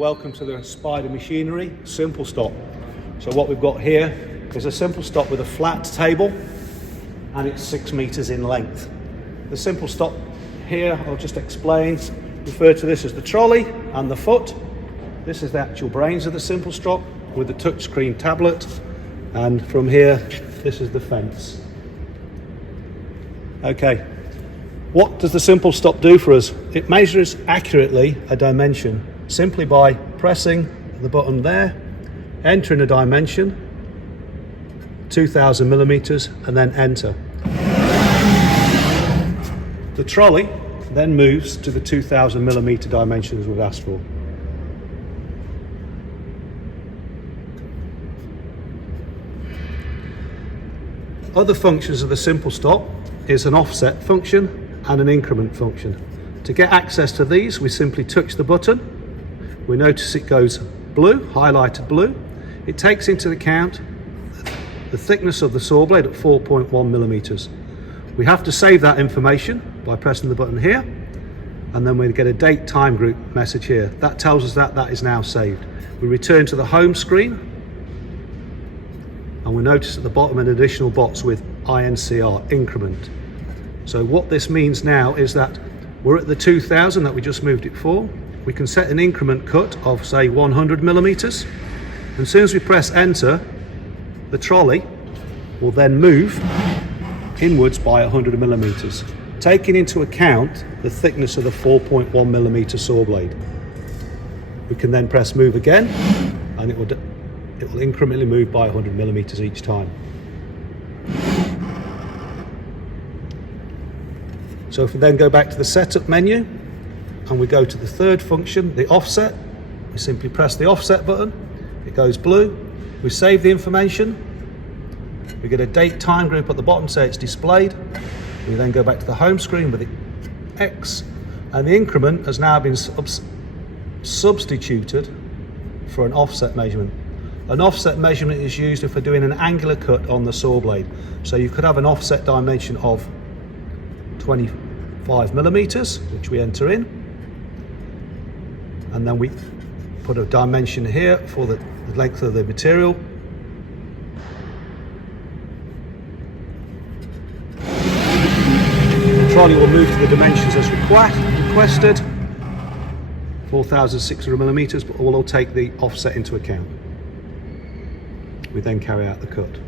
welcome to the Spida Machinery simple stop. So what we've got here is a simple stop with a flat table and it's 6 meters in length. The simple stop here, I'll just explain, refer to this as the trolley and the foot. This is the actual brains of the simple stop with the touchscreen tablet, and from here this is the fence. Okay, what does the simple stop do for us? It measures accurately a dimension simply by pressing the button there, entering a dimension, 2000 millimeters, and then enter. The trolley then moves to the 2000 millimeter dimensions we've asked for. Other functions of the simple stop is an offset function and an increment function. To get access to these, we simply touch the button. We notice it goes blue, highlighted blue. It takes into account the thickness of the saw blade at 4.1 millimeters. We have to save that information by pressing the button here, and then we get a date time group message here. That tells us that that is now saved. We return to the home screen, and we notice at the bottom an additional box with INCR, increment. So what this means now is that we're at the 2000 that we just moved it for. We can set an increment cut of say 100 millimeters. And as soon as we press enter, the trolley will then move inwards by 100 millimeters, taking into account the thickness of the 4.1 millimeter saw blade. We can then press move again, and it will incrementally move by 100 millimeters each time. So if we then go back to the setup menu and we go to the third function, the offset, we simply press the offset button, it goes blue, we save the information, we get a date time group at the bottom, say it's displayed. We then go back to the home screen with the X, and the increment has now been substituted for an offset measurement. An offset measurement is used if we're doing an angular cut on the saw blade. So you could have an offset dimension of 25 millimeters, which we enter in, and then we put a dimension here for the length of the material. The trolley will move to the dimensions as requested, 4,600 millimeters, but we'll take the offset into account. We then carry out the cut.